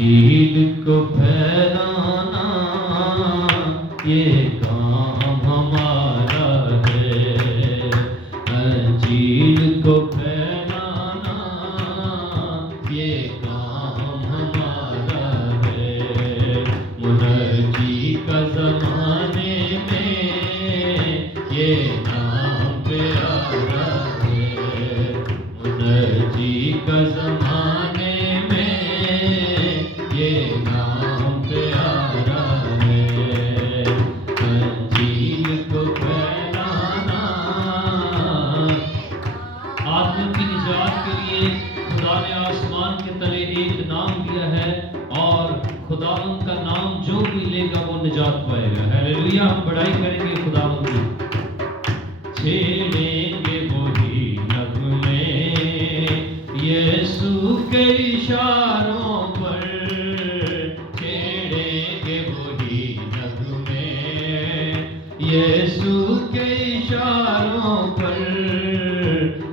انجیل کو پھیلانا یہ کام ہمارا ہے، انجیل کو پھیلانا یہ کام ہمارا ہے، منجی کا زمانے میں یہ نام پیارا ہے، منجی کا زمانے میں یہ نام پیارا ہے، انجیل کو پھیلانا۔ آدمی کی نجات کے لیے خدا نے آسمان کے تلے ایک نام دیا ہے، اور خدا ان کا نام جو بھی لے گا وہ نجات پائے گا۔ ہیلیلویا، ہم بڑائی کریں گے خدا ان کی، چھیڑیں گے وہی نغمے یسوع کے اشاروں پر، چھیڑیں گے وہی نغمے یسوع کے اشاروں پر،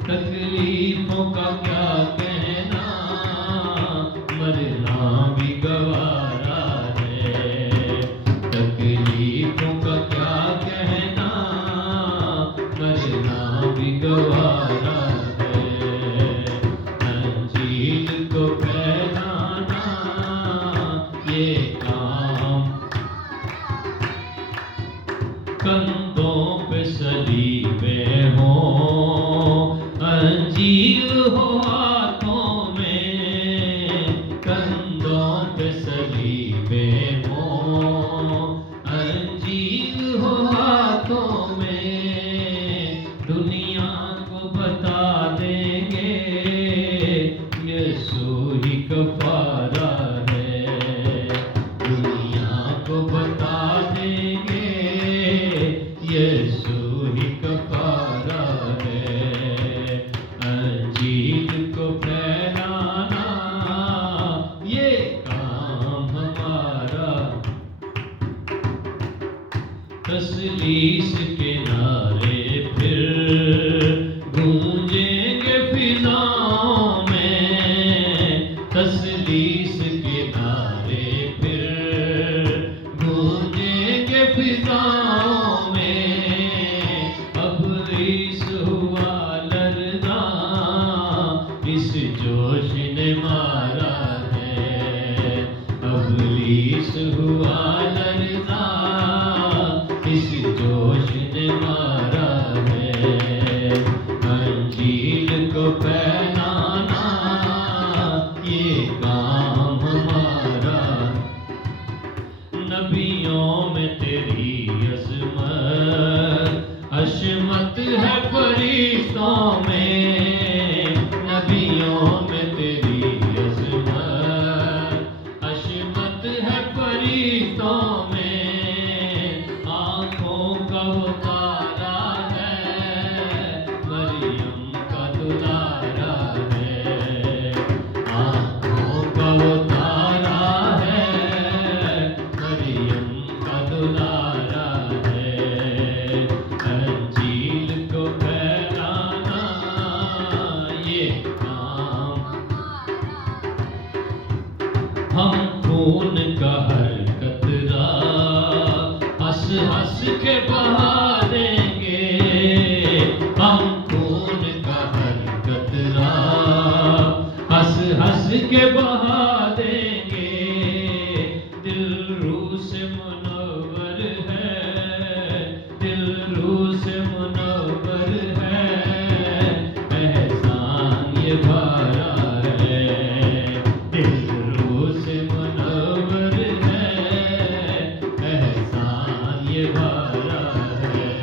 تکلیفوں کا کیا کہنا، مرنا بھی گوارا ہے، تکلیفوں کا کیا کہنا، مرنا بھی گوارا ہے، انجیل کو پھیلانا یہ کام، کندھوں پہ صلیبیں ہوں، انجیل ہو ہاتھوں میں، کندھوں پہ صلیبیں ہوں، انجیل ہو ہاتھوں میں، دنیا کو بتا دیں گے یسوع ہی کفارہ ہے، دنیا کو بتا دیں گے یسوع ہی کفارہ ہے، انجیل کو پھیلانا یہ کام ہمارا، تسلیس کے نعرے پھر گونجیں گے فضاؤں میں، تسلیس کے نعرے پھر گونجیں گے فضاؤں میں، ابلیس ہوا لرزاں اس جوش نے مارا ہے، ابلیس ہوا لرزاں اس جوش نے مارا ہے، انجیل کو پھیلانا یہ کام ہمارا، نبیوں میں تیری عظمت، عظمت ہے فرشتوں میں، نبیوں میں تیری عظمت، عظمت ہے فرشتوں میں، آنکھوں کا وہ تارا ہے، مریم کا دلارا ہے، آنکھوں کا وہ تارا ہے، مریم کا دلارا ہے، انجیل کو پھیلانا یہ کام، ہم خون کا ہر قطرہ ہنس ہنس کے بہا دیں گے، ہم خون کا ہر قطرہ ہنس ہنس کے بہا دیں گے، دل روح سے منور ہے، دل روح سے منور ہے، احسان یہ بھرا ہے، دل روح سے منور ہے، احسان یہ بھرا ہے،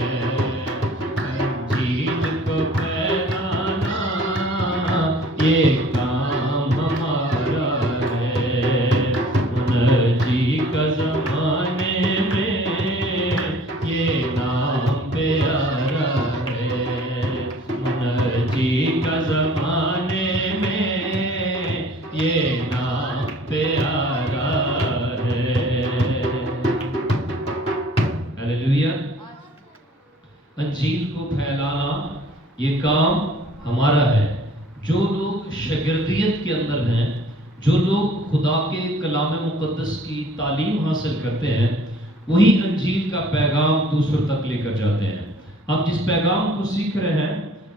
انجیل کو پھیلانا یہ کام ہمارا ہے، منجی کا زمانے میں یہ نام پیارا ہے، منجی کا زمانے میں یہ نام پیارا ہے۔ ہیلیلویا، انجیل کو پھیلانا یہ کام ہمارا ہے۔ جو لوگ شاگردیت کے اندر ہیں، جو لوگ خدا کے کلام مقدس کی تعلیم حاصل کرتے ہیں وہی انجیل کا پیغام دوسروں تک لے کر جاتے ہیں۔ ہم جس پیغام کو سیکھ رہے ہیں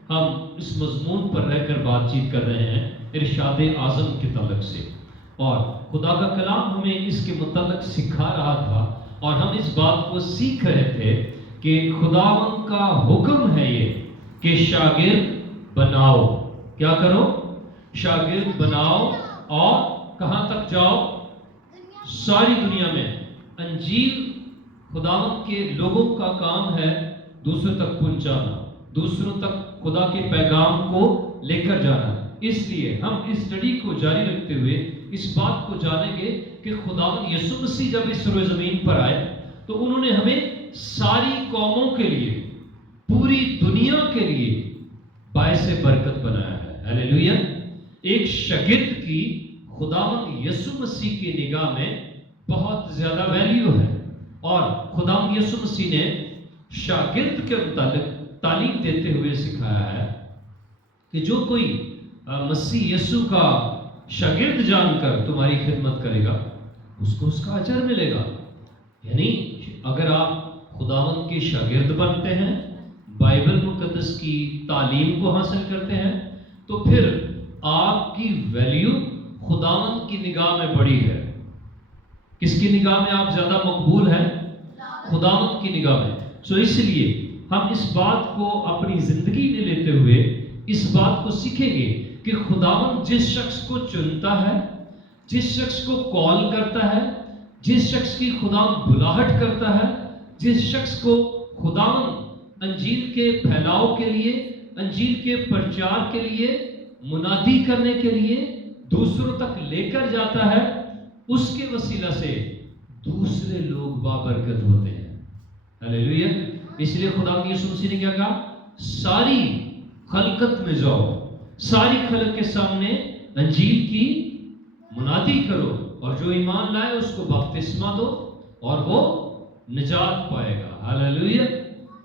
ہم اس مضمون پر رہ کر بات چیت کر رہے ہیں ارشاد اعظم کے تعلق سے، اور خدا کا کلام ہمیں اس کے متعلق سکھا رہا تھا، اور ہم اس بات کو سیکھ رہے تھے کہ خداوند کا حکم ہے یہ کہ شاگرد بناؤ۔ کیا کرو؟ شاگرد بناؤ، اور کہاں تک جاؤ؟ ساری دنیا میں۔ انجیل خداوند کے لوگوں کا کام ہے دوسروں تک پہنچانا، دوسروں تک خدا کے پیغام کو لے کر جانا۔ اس لیے ہم اس اسٹڈی کو جاری رکھتے ہوئے اس بات کو جانیں گے کہ خداوند یسوع مسیح جب اس روئے زمین پر آئے تو انہوں نے ہمیں ساری قوموں کے لیے، پوری دنیا کے لیے باعث برکت بنایا ہے۔ ہلیلویا۔ ایک شاگرد کی خداوند یسوع مسیح کی نگاہ میں بہت زیادہ ویلیو ہے، اور خداوند یسوع مسیح نے شاگرد کے متعلق تعلیم دیتے ہوئے سکھایا ہے کہ جو کوئی مسیح یسوع کا شاگرد جان کر تمہاری خدمت کرے گا اس کو اس کا اجر ملے گا۔ یعنی اگر آپ خداوند کے شاگرد بنتے ہیں، بائبل مقدس کی تعلیم کو حاصل کرتے ہیں، تو پھر آپ کی ویلیو خداوند کی نگاہ میں بڑی ہے۔ کس کی نگاہ میں آپ زیادہ مقبول ہیں؟ خداوند کی نگاہ میں۔ سو اس لیے ہم اس بات کو اپنی زندگی میں لیتے ہوئے اس بات کو سیکھیں گے کہ خداوند جس شخص کو چنتا ہے، جس شخص کو کال کرتا ہے، جس شخص کی خداوند بلاہٹ کرتا ہے، جس شخص کو خداوند انجیل کے پھیلاؤ کے لیے، انجیل کے پرچار کے لیے، منادی کرنے کے لیے دوسروں تک لے کر جاتا ہے، اس کے وسیلہ سے دوسرے لوگ بابرکت ہوتے ہیں۔ ہلیلویا۔ اس لیے خداوند یسوع مسیح نے کیا کہا؟ ساری خلقت میں جاؤ، ساری خلق کے سامنے انجیل کی منادی کرو، اور جو ایمان لائے اس کو بپتسمہ دو اور وہ نجات پائے گا۔ ہلیلویا۔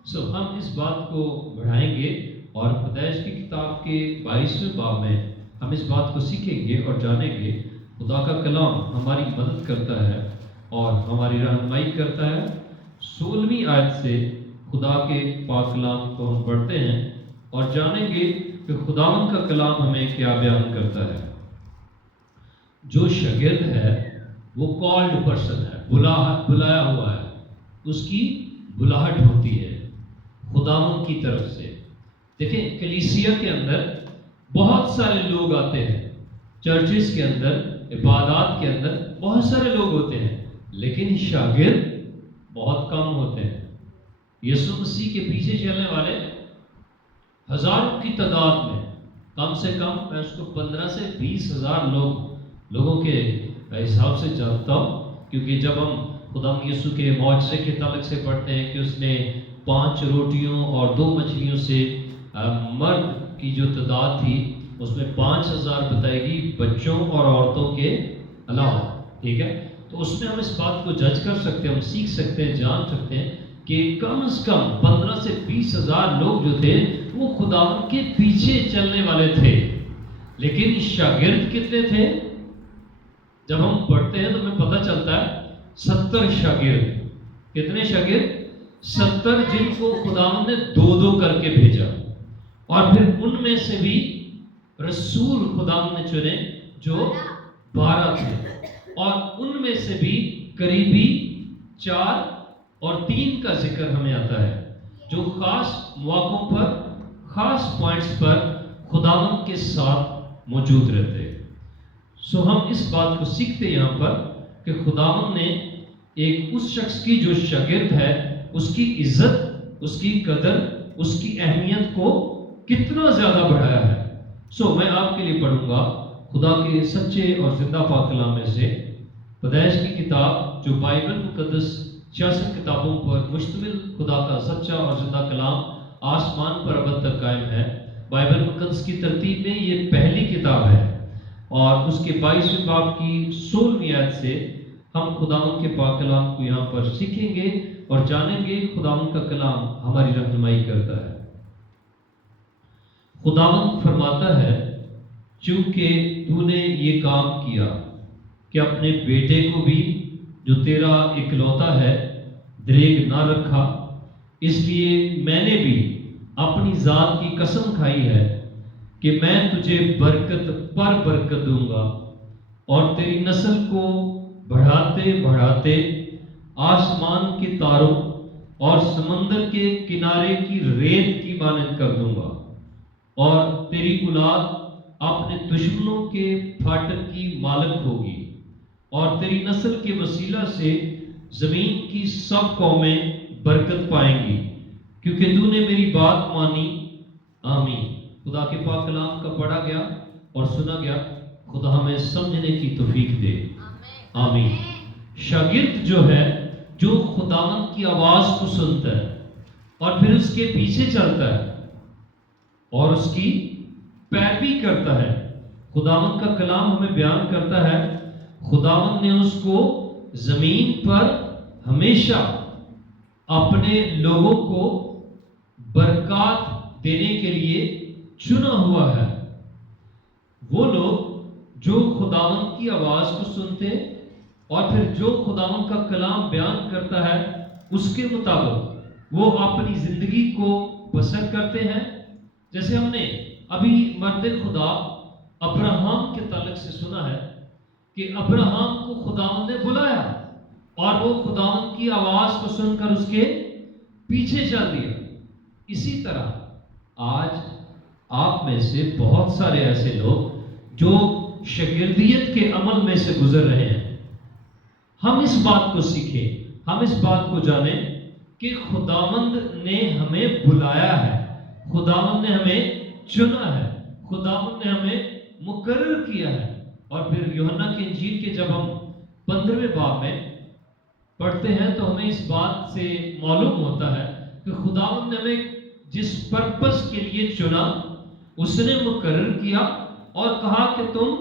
سو ہم اس بات کو بڑھائیں گے، اور پیدائش کی کتاب کے 22ویں باب میں ہم اس بات کو سیکھیں گے اور جانیں گے۔ خدا کا کلام ہماری مدد کرتا ہے اور ہماری رہنمائی کرتا ہے۔ 16ویں آیت سے خدا کے پاک کلام کو ہم پڑھتے ہیں اور جانیں گے کہ خداوند کا کلام ہمیں کیا بیان کرتا ہے۔ جو شاگرد ہے وہ کالڈ پرسن ہے، بلایا ہوا ہے، اس کی بلاہٹ ہوتی ہے خداوند کی طرف سے۔ دیکھیں کلیسیا کے اندر بہت سارے لوگ آتے ہیں، چرچز کے اندر، عبادات کے اندر بہت سارے لوگ ہوتے ہیں، لیکن شاگرد بہت کم ہوتے ہیں۔ یسوع مسیح کے پیچھے چلنے والے ہزاروں کی تعداد میں، کم سے کم میں اس کو 15 سے 20 ہزار لوگوں کے حساب سے جانتا ہوں، کیونکہ جب ہم خدا یسوع کے معجزے کے تعلق سے پڑھتے ہیں کہ اس نے 5 روٹیوں اور 2 مچھلیوں سے مرد کی جو تعداد تھی اس میں 5000 بتائے گی، بچوں اور عورتوں کے علاوہ، ٹھیک ہے؟ تو اس میں ہم اس بات کو جج کر سکتے ہیں، ہم سیکھ سکتے ہیں، جان سکتے ہیں کہ کم از کم 15 سے 20 ہزار لوگ جو تھے وہ خداوند کے پیچھے چلنے والے تھے۔ لیکن شاگرد کتنے تھے؟ جب ہم پڑھتے ہیں تو ہمیں پتہ چلتا ہے 70 شاگرد۔ کتنے شاگرد؟ 70، جن کو خداوند نے 2 کر کے بھیجا، اور پھر ان میں سے بھی رسول خداوند نے چنے جو 12 تھے، اور ان میں سے بھی قریبی 4 اور 3 کا ذکر ہمیں آتا ہے جو خاص مواقعوں پر، خاص پوائنٹس پر خداوند کے ساتھ موجود رہتے۔ سو ہم اس بات کو سیکھتے یہاں پر کہ خداوند نے ایک اس شخص کی جو شاگرد ہے اس کی عزت، اس کی قدر، اس کی اہمیت کو کتنا زیادہ بڑھایا ہے۔ سو میں آپ کے لیے پڑھوں گا خدا کے سچے اور زندہ پاک کلام میں سے پیدائش کی کتاب، جو بائبل مقدس 66 کتابوں پر مشتمل خدا کا سچا اور زندہ کلام آسمان پر ابد تک قائم ہے۔ بائبل مقدس کی ترتیب میں یہ پہلی کتاب ہے، اور اس کے 22ویں باب کی 16ویں آیت سے ہم خداوند کے پاک کلام کو یہاں پر سیکھیں گے اور جانیں گے خداوند کا کلام ہماری رہنمائی کرتا ہے۔ خداوند فرماتا ہے، چونکہ تو نے یہ کام کیا کہ اپنے بیٹے کو بھی جو تیرا اکلوتا ہے دریغ نہ رکھا، اس لیے میں نے بھی اپنی ذات کی قسم کھائی ہے کہ میں تجھے برکت پر برکت دوں گا، اور تیری نسل کو بڑھاتے بڑھاتے آسمان کے تاروں اور سمندر کے کنارے کی ریت کی مانند کر دوں گا، اور تیری اولاد اپنے دشمنوں کے پھاٹک کی مالک ہوگی، اور تیری نسل کے وسیلہ سے زمین کی سب قومیں برکت پائیں گی، کیونکہ تو نے میری بات مانی۔ آمین۔ خدا کے پاک کلام کا پڑھا گیا اور سنا گیا، خدا ہمیں سمجھنے کی توفیق دے۔ آمین۔ شاگرد جو ہے، جو خداوند کی آواز کو سنتا ہے اور پھر اس کے پیچھے چلتا ہے اور اس کی پیروی کرتا ہے، خداوند کا کلام ہمیں بیان کرتا ہے خداوند نے اس کو زمین پر ہمیشہ اپنے لوگوں کو برکات دینے کے لیے چنا ہوا ہے۔ وہ لوگ جو خداوند کی آواز کو سنتے اور پھر جو خداوند کا کلام بیان کرتا ہے اس کے مطابق وہ اپنی زندگی کو بسر کرتے ہیں۔ جیسے ہم نے ابھی مرد خدا ابراہم کے تعلق سے سنا ہے کہ ابراہم کو خداوند نے بلایا اور وہ خداوند کی آواز کو سن کر اس کے پیچھے چل دیا۔ اسی طرح آج آپ میں سے بہت سارے ایسے لوگ جو شاگردیت کے عمل میں سے گزر رہے ہیں، ہم اس بات کو سیکھیں، ہم اس بات کو جانیں کہ خداوند نے ہمیں بلایا ہے، خداوند نے ہمیں چنا ہے، خداوند نے ہمیں مقرر کیا ہے۔ اور پھر یوحنا کی انجیل کے جب ہم 15ویں باب میں پڑھتے ہیں تو ہمیں اس بات سے معلوم ہوتا ہے کہ خداوند نے ہمیں جس پرپس کے لیے چنا اس نے مقرر کیا اور کہا کہ تم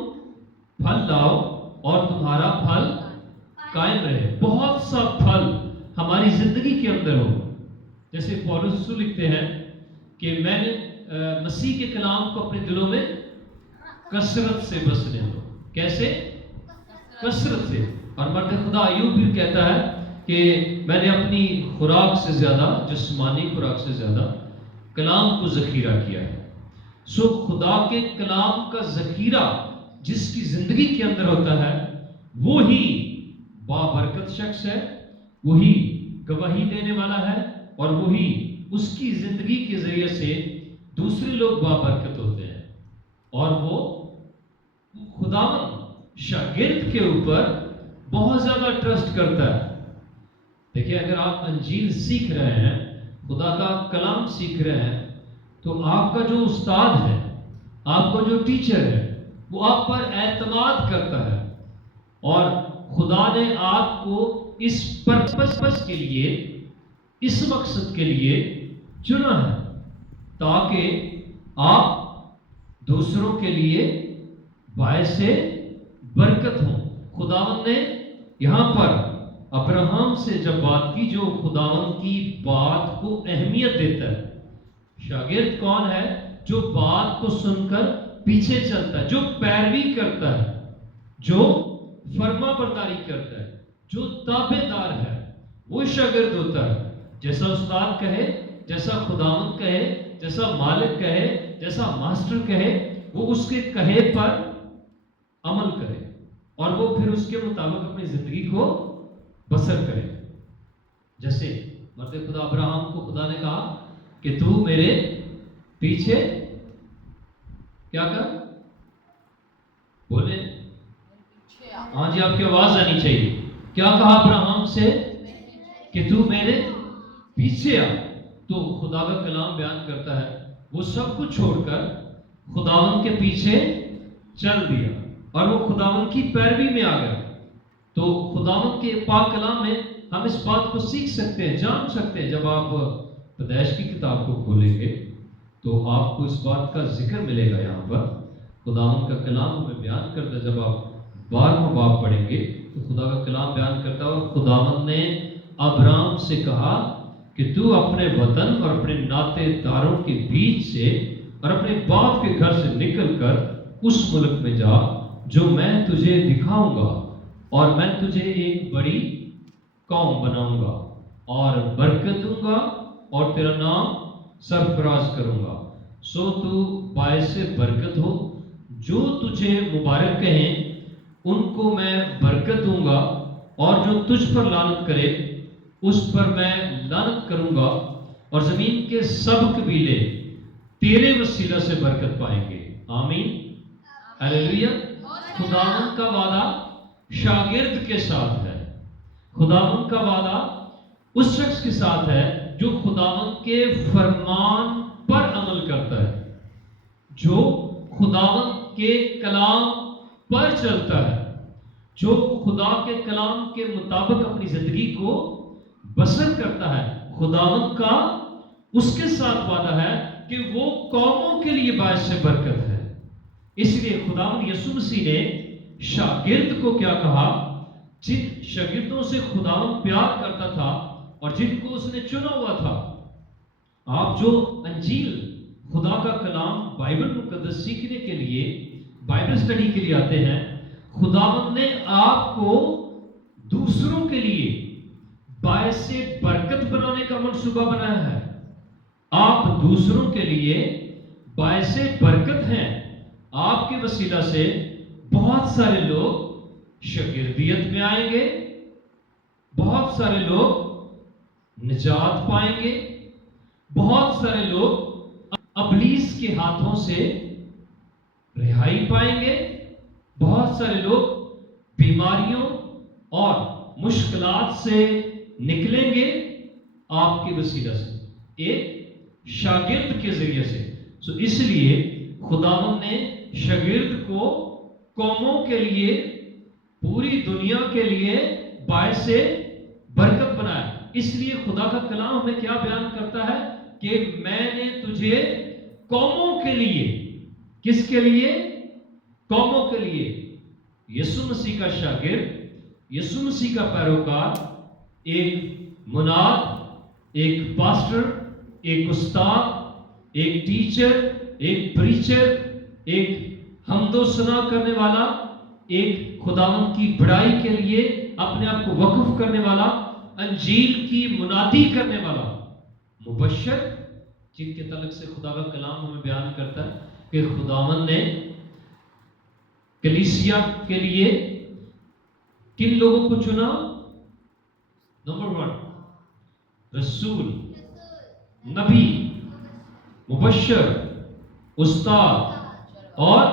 پھل لاؤ اور تمہارا پھل قائم رہے، بہت سا پھل ہماری زندگی کے اندر ہو۔ جیسے پولس رسول لکھتے ہیں کہ میں نے مسیح کے کلام کو اپنے دلوں میں کثرت سے بسنے دو۔ کیسے؟ کثرت سے۔ اور مرد خدا ایوب بھی کہتا ہے کہ میں نے اپنی خوراک سے زیادہ، جسمانی خوراک سے زیادہ کلام کو ذخیرہ کیا ہے۔ سو خدا کے کلام کا ذخیرہ جس کی زندگی کے اندر ہوتا ہے وہی بابرکت شخص ہے، وہی گواہی دینے والا ہے، اور وہی اس کی زندگی کے ذریعے سے دوسرے لوگ بابرکت ہوتے ہیں۔ اور وہ خداوند شاگرد کے اوپر بہت زیادہ ٹرسٹ کرتا ہے۔ دیکھیں، اگر آپ انجیل سیکھ رہے ہیں، خدا کا کلام سیکھ رہے ہیں، تو آپ کا جو استاد ہے، آپ کا جو ٹیچر ہے، وہ آپ پر اعتماد کرتا ہے، اور خدا نے آپ کو اس پرپس کے لیے، اس مقصد کے لیے چنا ہے تاکہ آپ دوسروں کے لیے باعث برکت ہوں۔ خداوند نے یہاں پر ابراہم سے جب بات کی، جو خداوند کی بات کو اہمیت دیتا ہے۔ شاگرد کون ہے؟ جو بات کو سن کر پیچھے چلتا ہے، جو پیروی کرتا ہے، جو فرما برداری کرتا ہے، جو تابع دار ہے، وہ شاگرد ہوتا ہے۔ جیسا استاد کہے، جیسا خداوند کہے، جیسا مالک کہے، جیسا ماسٹر کہے، وہ اس کے کہے پر عمل کرے اور وہ پھر اس کے مطابق اپنی زندگی کو بسر کرے۔ جیسے مرد خدا ابراہم کو خدا نے کہا کہ تو میرے پیچھے کیا کر، بولے ہاں جی، آپ کی آواز آنی چاہیے۔ کیا کہا ابراہم سے؟ کہ تو میرے پیچھے آ۔ تو خدا کا کلام بیان کرتا ہے وہ سب کچھ چھوڑ کر خداوند کے پیچھے چل دیا اور وہ خداوند کی پیروی میں آ گیا۔ تو خداوند کے پاک کلام میں ہم اس بات کو سیکھ سکتے ہیں، جان سکتے ہیں۔ جب آپ پیدائش کی کتاب کو کھولیں گے تو آپ کو اس بات کا ذکر ملے گا۔ یہاں پر خداوند کا کلام ہمیں بیان کرتا ہے۔ جب آپ 12واں باب پڑھیں گے تو خدا کا کلام بیان کرتا ہے، اور خداوند نے ابراہم سے کہا کہ تو اپنے وطن اور اپنے ناطے داروں کے بیچ سے اور اپنے باپ کے گھر سے نکل کر اس ملک میں جا جو میں تجھے دکھاؤں گا، اور میں تجھے ایک بڑی قوم بناؤں گا اور برکت دوں گا اور تیرا نام سرفراز کروں گا، سو تو باعث برکت ہو، جو تجھے مبارک کہیں ان کو میں برکت دوں گا، اور جو تجھ پر لعنت کرے اس پر میں لعنت کروں گا، اور زمین کے سب قبیلے تیرے وسیلہ سے برکت پائیں گے۔ آمین، ہلیلویا۔ خداوند کا وعدہ شاگرد کے ساتھ ہے، خداوند کا وعدہ اس شخص کے ساتھ ہے جو خداوند کے فرمان پر عمل کرتا ہے، جو خداوند کے کلام پر چلتا ہے، جو خدا کے کلام کے مطابق اپنی زندگی کو بسر کرتا ہے۔ خداوند کا اس کے ساتھ وعدہ ہے کہ وہ قوموں کے لیے باعث برکت ہے۔ اس لیے خداوند یسوع مسیح نے شاگرد کو کیا کہا؟ جن شاگردوں سے خداوند پیار کرتا تھا اور جن کو اس نے چنا ہوا تھا، آپ جو انجیل خدا کا کلام بائبل مقدس سیکھنے کے لیے، بائبل اسٹڈی کے لیے آتے ہیں، خداوند نے آپ کو دوسروں کے لیے باعث برکت بنانے کا منصوبہ بنایا ہے۔ آپ دوسروں کے لیے باعث برکت ہیں۔ آپ کے وسیلہ سے بہت سارے لوگ شاگردیت میں آئیں گے، بہت سارے لوگ نجات پائیں گے، بہت سارے لوگ ابلیس کے ہاتھوں سے رہائی پائیں گے، بہت سارے لوگ بیماریوں اور مشکلات سے نکلیں گے آپ کے وسیلہ سے، ایک شاگرد کے ذریعے سے۔ اس لیے خداوند نے شاگرد کو قوموں کے لیے، پوری دنیا کے لیے باعث برکت بنایا۔ اس لیے خدا کا کلام ہمیں کیا بیان کرتا ہے کہ میں نے تجھے قوموں کے لیے، کس کے لیے؟ قوموں کے لیے۔ یسوع مسیح کا شاگرد، یسوع مسیح کا پیروکار، ایک مناد، ایک پاسٹر، ایک استاد، ایک ٹیچر، ایک پریچر، ایک حمد و ثنا کرنے والا، ایک خداوند کی بڑائی کے لیے اپنے آپ کو وقف کرنے والا، انجیل کی منادی کرنے والا، مبشر، جن کے تعلق سے خدا کا کلام ہمیں بیان کرتا ہے کہ خداوند نے کلیسیا کے لیے کن لوگوں کو چنا؟ نمبر 1، رسول، نبی، مبشر، استاد اور